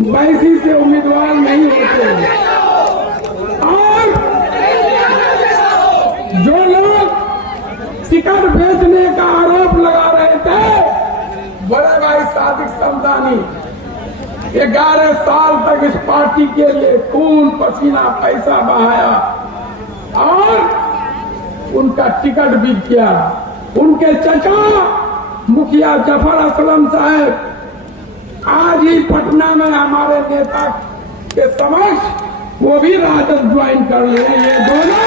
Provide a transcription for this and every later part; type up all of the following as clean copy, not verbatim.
वैसी से उम्मीदवार नहीं होते। और जो लोग टिकट बेचने का आरोप लगा रहे थे, बड़े भाई सादिक समदानी 11 साल तक इस पार्टी के लिए खून पसीना पैसा बहाया और उनका टिकट बिक गया। उनके चचा मुखिया जफर असलम साहब आज ही पटना में हमारे नेता के समक्ष वो भी राजद ज्वाइन कर लिए। ये दोनों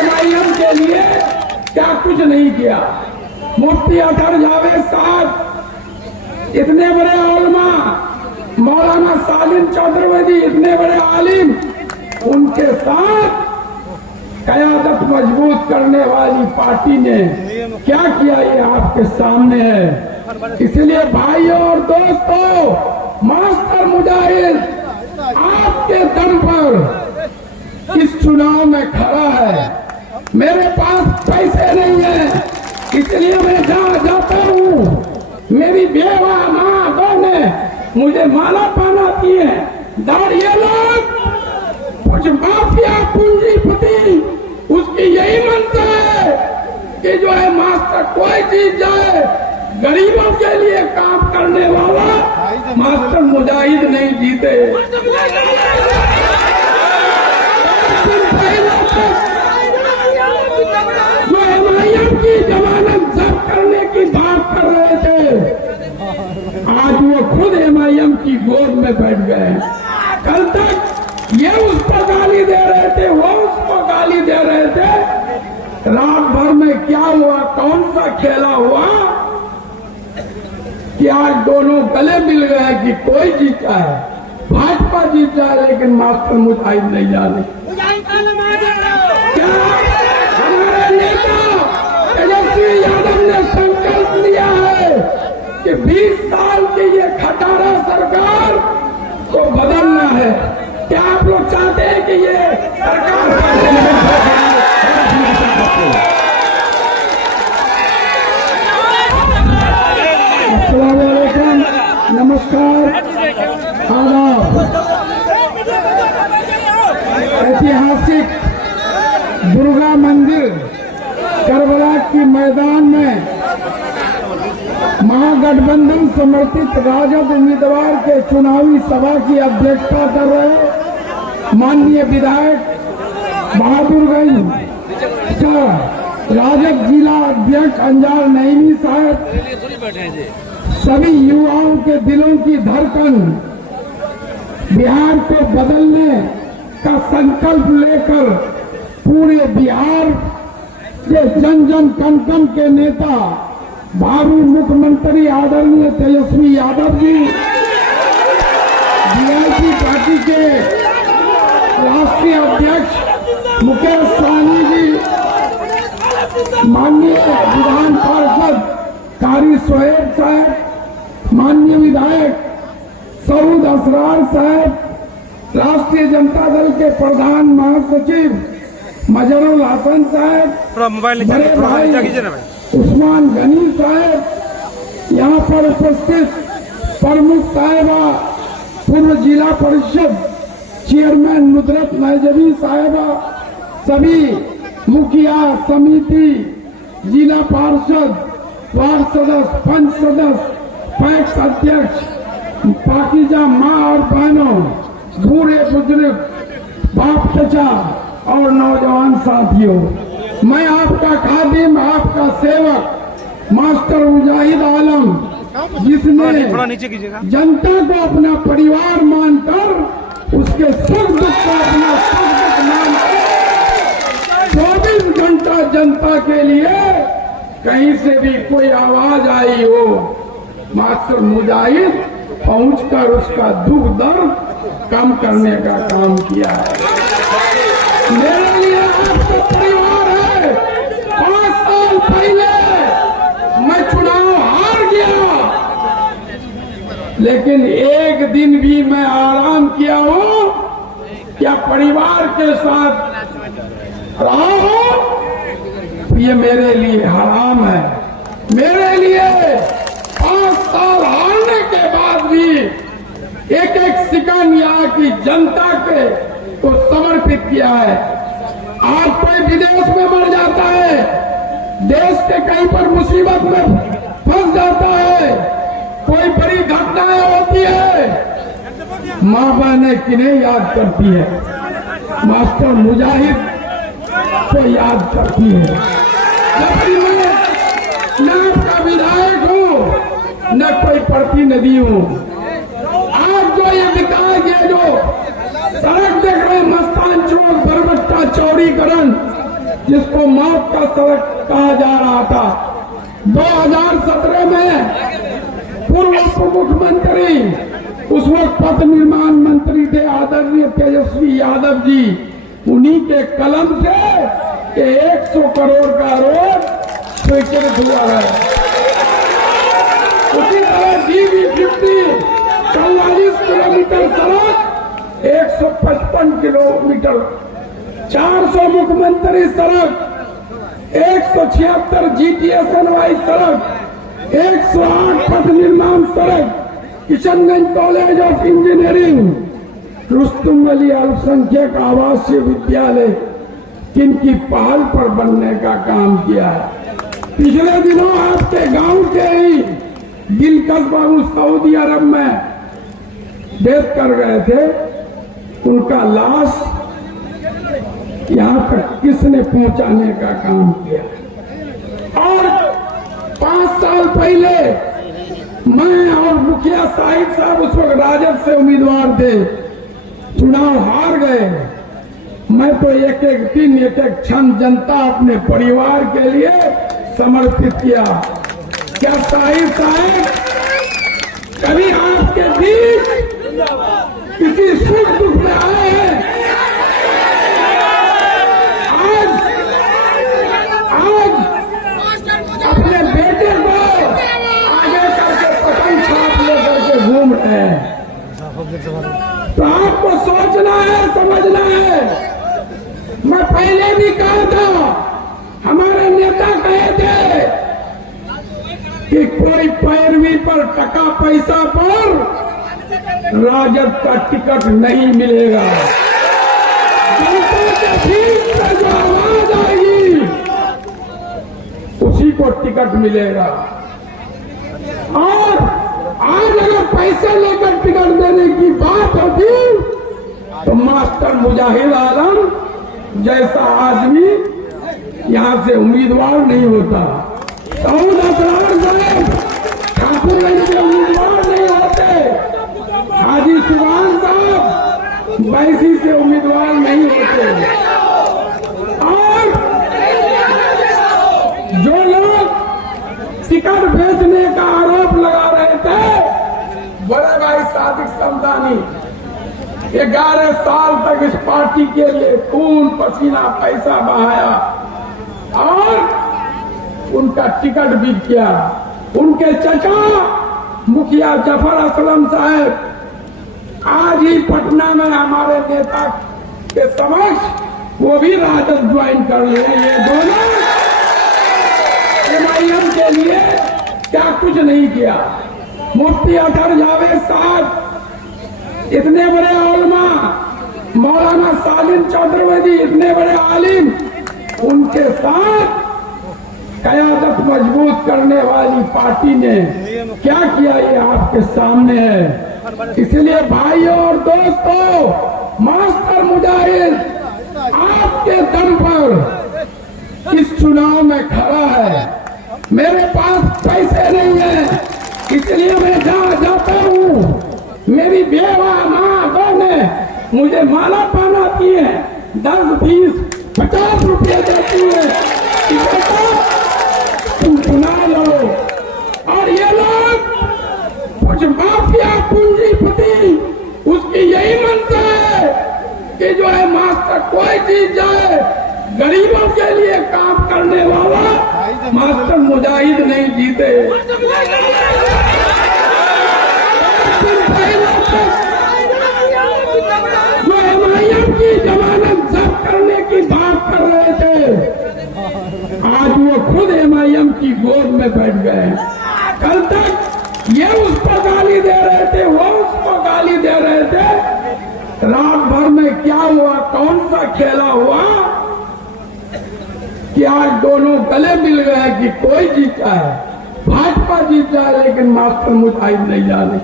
MIM के लिए क्या कुछ नहीं किया। मुफ्ती अतर जावेद साहब इतने बड़े उलमा, मौलाना सालिम चौधरी इतने बड़े आलिम, उनके साथ क़यादत मजबूत करने वाली पार्टी ने क्या किया ये आपके सामने है। इसलिए भाइयों और दोस्तों, मास्टर मुजाहिद आपके दम पर इस चुनाव में खड़ा है। मेरे पास पैसे नहीं है, इसलिए मैं जहाँ जाता हूँ मेरी बेवा माँ बहने मुझे माला पाना किए। ये लोग कुछ माफिया पूंजीपति उसकी यही मनता है कि जो है मास्टर कोई चीज जाए, गरीबों के लिए काम करने वाला मास्टर मुजाहिद नहीं जीते। जो MIM की जमानत जब्त करने की बात कर रहे थे, आज वो खुद MIM की गोद में बैठ गए। कल तक ये उसको गाली दे रहे थे, वो उसको गाली दे रहे थे। रात भर में क्या हुआ, कौन सा खेला हुआ कि आज दोनों गले मिल गए कि कोई जीता है, भाजपा जीत जाए लेकिन मास्टर मुजाहिद नहीं जाने। क्या हमारे नेता तेजस्वी यादव ने संकल्प लिया है कि 20 साल की ये खटारा सरकार को बदलना है। क्या आप लोग चाहते हैं कि ये सरकार अस्सलाम वालेकुम, नमस्कार, आदाब। ऐतिहासिक दुर्गा मंदिर करबला की मैदान में महागठबंधन समर्थित राजद उम्मीदवार के चुनावी सभा की अध्यक्षता कर रहे माननीय विधायक बहादुरगंज राजद जिला अध्यक्ष अंजार नईमी साहब, सभी युवाओं के दिलों की धड़कन बिहार को बदलने का संकल्प लेकर पूरे बिहार के जन जन कण कण के नेता भावी मुख्यमंत्री आदरणीय तेजस्वी यादव जी, वीआईपी पार्टी के राष्ट्रीय अध्यक्ष मुकेश सहनी जी, माननीय विधान पार्षद कारी सोहेब साहब, माननीय विधायक सऊद असरार साहब, राष्ट्रीय जनता दल के प्रधान महासचिव मजरुल हसन साहब, बड़े भाई उस्मान गनी साहब, यहाँ पर उपस्थित प्रमुख साहिबा, पूर्व जिला परिषद चेयरमैन नुदरत नजवी साहिबा, सभी मुखिया समिति, जिला पार्षद, वार्ड सदस्य, पंच सदस्य, पैक्स अध्यक्ष, पाकिजा माँ और बहनों, बूढ़े बुजुर्ग, बाप चचा और नौजवान साथियों, मैं आपका खादिम, आपका सेवक मास्टर मुजाहिद आलम, जिसने जनता को अपना परिवार मानकर उसके सुख दुख को अपना सुख दुख मानकर 24 घंटा जनता के लिए कहीं से भी कोई आवाज आई हो, मास्टर मुजाहिद पहुंचकर उसका दुख दर्द कम करने का काम किया है। मेरे लिए आपका परिवार है। 5 साल पहले मैं चुनाव हार गया, लेकिन एक दिन भी मैं आराम किया हूं, क्या परिवार के साथ रहा हूं, ये मेरे लिए हराम है। मेरे लिए 5 साल हारने के बाद भी एक एक सेकंड यहाँ की जनता के को समर्पित किया है। आज कोई विदेश में मर जाता है, देश के कहीं पर मुसीबत में फंस जाता है, कोई बड़ी घटनाएं होती है, माँ बहनें किन्हें याद करती है? मास्टर मुजाहिद को याद करती है। जबकि मैं न आपका विधायक हूँ न कोई प्रतिनिधि हूँ। आज जो ये विधायक है, जो सड़क देख रहे मस्तान चौक बरबट्टा चौड़ीकरण, जिसको मौत का सड़क कहा जा रहा था, 2017 में पूर्व उप मुख्यमंत्री, उस वक्त पथ निर्माण मंत्री थे आदरणीय तेजस्वी यादव जी, उन्हीं के कलम से 100 करोड़ का रोड स्वीकृत हुआ है। उसी तरह GV50 44 किलोमीटर सड़क, 155 किलोमीटर, 400 मुख्यमंत्री सड़क, 176 GTSNY सड़क, 108 पथ निर्माण सड़क, Kishanganj college of engineering, Rustam Ali अल्पसंख्यक आवासीय विद्यालय किनकी पहल पर बनने का काम किया है। पिछले दिनों आपके गांव के ही दिलकश बाबू सऊदी अरब में डेथ कर गए थे, उनका लाश यहाँ तक किसने पहुंचाने का काम किया? और 5 साल पहले मैं और मुखिया साहिब साहब उस वक्त राजद से उम्मीदवार थे, चुनाव हार गए। मैं तो एक एक दिन एक एक क्षण जनता अपने परिवार के लिए समर्पित किया। क्या साहिब साहब कभी आपके बीच किसी सुख दुख में आए हैं? आज अपने बेटे को आगे करके पतंग छाप लेकर के घूम रहे हैं। तो आपको सोचना है, समझना है। मैं पहले भी कहा था, हमारे नेता कहे थे कि कोई पैरवी पर, टका पैसा पर राजद का टिकट नहीं मिलेगा। जनता के बीच से जो आवाज आएगी उसी को टिकट मिलेगा। और आज अगर पैसे लेकर टिकट देने की बात होती तो मास्टर मुजाहिद आलम जैसा आदमी यहां से उम्मीदवार नहीं होता। सऊद असरार साहब ठाकुरगंज के उम्मीदवार नहीं होते, हाजी सुभान साहब बैसी से उम्मीदवार नहीं होते। और जो लोग टिकट बेचने का आरोप लगा रहे थे, बड़े भाई सादिक समदानी 11 साल तक इस पार्टी के लिए खून पसीना पैसा बहाया और उनका टिकट भी किया। उनके चचा मुखिया जफर असलम साहब आज ही पटना में हमारे नेता के समक्ष वो भी राजद ज्वाइन कर लिए। ये दोनों MIM के लिए क्या कुछ नहीं किया। मुफ्ती अतर जावेद साहब इतने बड़े उलमा, मौलाना सालिम चौधरी इतने बड़े आलिम, उनके साथ कयादत मजबूत करने वाली पार्टी ने क्या किया ये आपके सामने है। इसलिए भाइयों और दोस्तों, मास्टर मुजाहिद आपके दम पर इस चुनाव में खड़ा है। मेरे पास पैसे नहीं है, इसलिए मैं जहाँ जाता हूँ मेरी बेवा माँ बहनें मुझे माला पहनाती है, 10, 20, 50 रुपये देती है कि बेटा तुम चुना लो। और ये लोग कुछ माफिया पूंजीपति, उसकी यही मंशा है कि जो है मास्टर कोई चीज जाए, गरीबों के लिए काम करने वाला मास्टर मुजाहिद नहीं जीते। जो MIM की जमानत जब्त करने की बात कर रहे थे, आज वो खुद MIM की गोद में बैठ गए। कल तक ये उसको गाली दे रहे थे, वो उसको गाली दे रहे थे। रात भर में क्या हुआ, कौन सा खेला हुआ कि आज दोनों गले मिल गए कि कोई जीता है, भाजपा जीत जाए लेकिन मास्टर मुजाहिद नहीं जाने।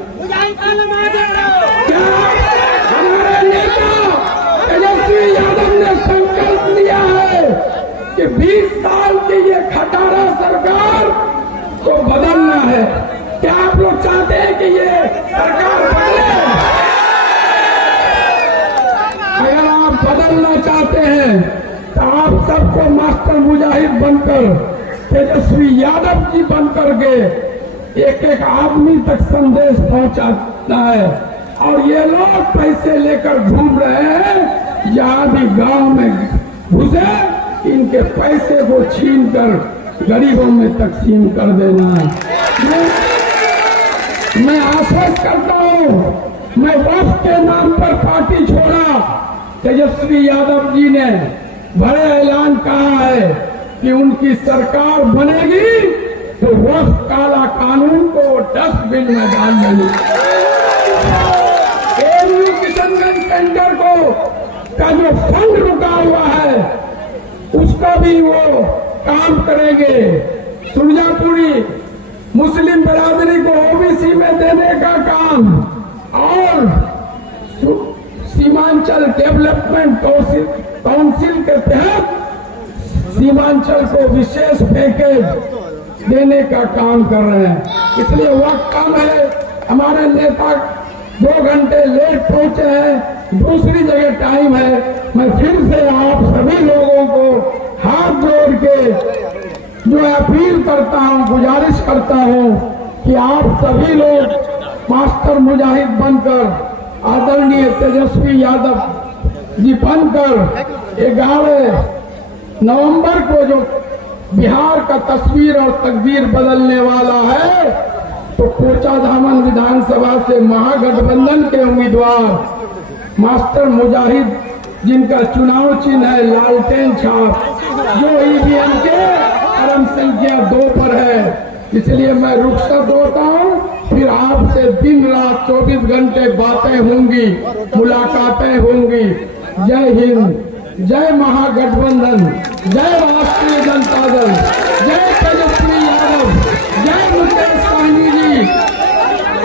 क्या हमारे नेता तेजस्वी यादव ने संकल्प लिया है कि 20 साल की ये खटारा सरकार को बदलना है। क्या आप लोग चाहते हैं कि ये सरकार बदले? अगर आप बदलना चाहते हैं तो आप सबको मास्टर मुजाहिद बनकर, तेजस्वी यादव जी बनकर के एक एक आदमी तक संदेश पहुंचाना है। और ये लोग पैसे लेकर घूम रहे हैं, जहां भी गांव में घुसे इनके पैसे को छीनकर गरीबों में तकसीम कर देना है। मैं आश्वस्त करता हूं, मैं वक्त के नाम पर पार्टी छोड़ा। तेजस्वी यादव जी ने बड़े ऐलान कहा है कि उनकी सरकार बनेगी तो वक्त काला कानून को डस्टबिन में डाल देंगे। एएमयू किशनगंज सेंटर को का जो फंड रुका हुआ है उसका भी वो काम करेंगे। सुरजापुरी मुस्लिम बिरादरी को ओबीसी में देने का काम और सीमांचल डेवलपमेंट काउंसिल के तहत सीमांचल को विशेष पैकेज देने का काम कर रहे हैं। इसलिए वक्त कम है। हमारे नेता 2 घंटे लेट पहुंचे हैं, दूसरी जगह टाइम है। मैं फिर से आप सभी लोगों को हाथ जोड़ के जो अपील करता हूं, गुजारिश करता हूं कि आप सभी लोग मास्टर मुजाहिद बनकर, आदरणीय तेजस्वी यादव जी बनकर 11 नवंबर को जो बिहार का तस्वीर और तकदीर बदलने वाला है, तो कोचाधामन विधानसभा से महागठबंधन के उम्मीदवार मास्टर मुजाहिद, जिनका चुनाव चिन्ह है लालटेन छाप, जो ईवीएम के क्रम संख्या 2 पर है। इसलिए मैं रुखसत होता हूं, फिर आपसे दिन रात 24 घंटे बातें होंगी, मुलाकातें होंगी। जय हिंद, जय महागठबंधन, जय राष्ट्रीय जनता दल, जय तेजस्वी यादव, जय मुकेश सहनी जी।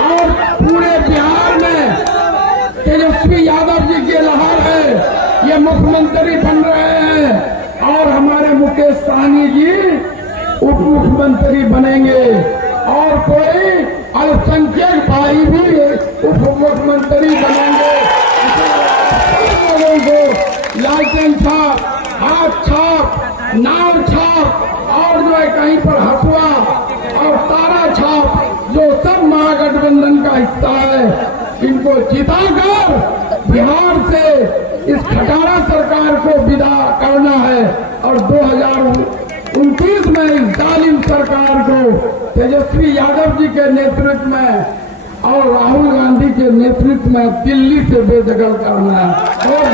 और पूरे बिहार में तेजस्वी यादव जी की लहर है, ये मुख्यमंत्री बन रहे हैं और हमारे मुकेश सहनी जी उप मुख्यमंत्री बनेंगे और कोई अल्पसंख्यक भाई भी उप मुख्यमंत्री बनेंगे। लोगों को लालटेन छाप, हाथ छाप, नाव छाप और जो है कहीं पर हसुआ और तारा छाप, जो सब महागठबंधन का हिस्सा है, इनको जिताकर बिहार से इस खटारा सरकार को विदा करना है और 2029 में इस जालिम सरकार को तेजस्वी यादव जी के नेतृत्व में और राहुल गांधी के नेतृत्व में दिल्ली से बेदखल करना है। और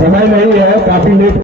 समय नहीं है, काफी लेट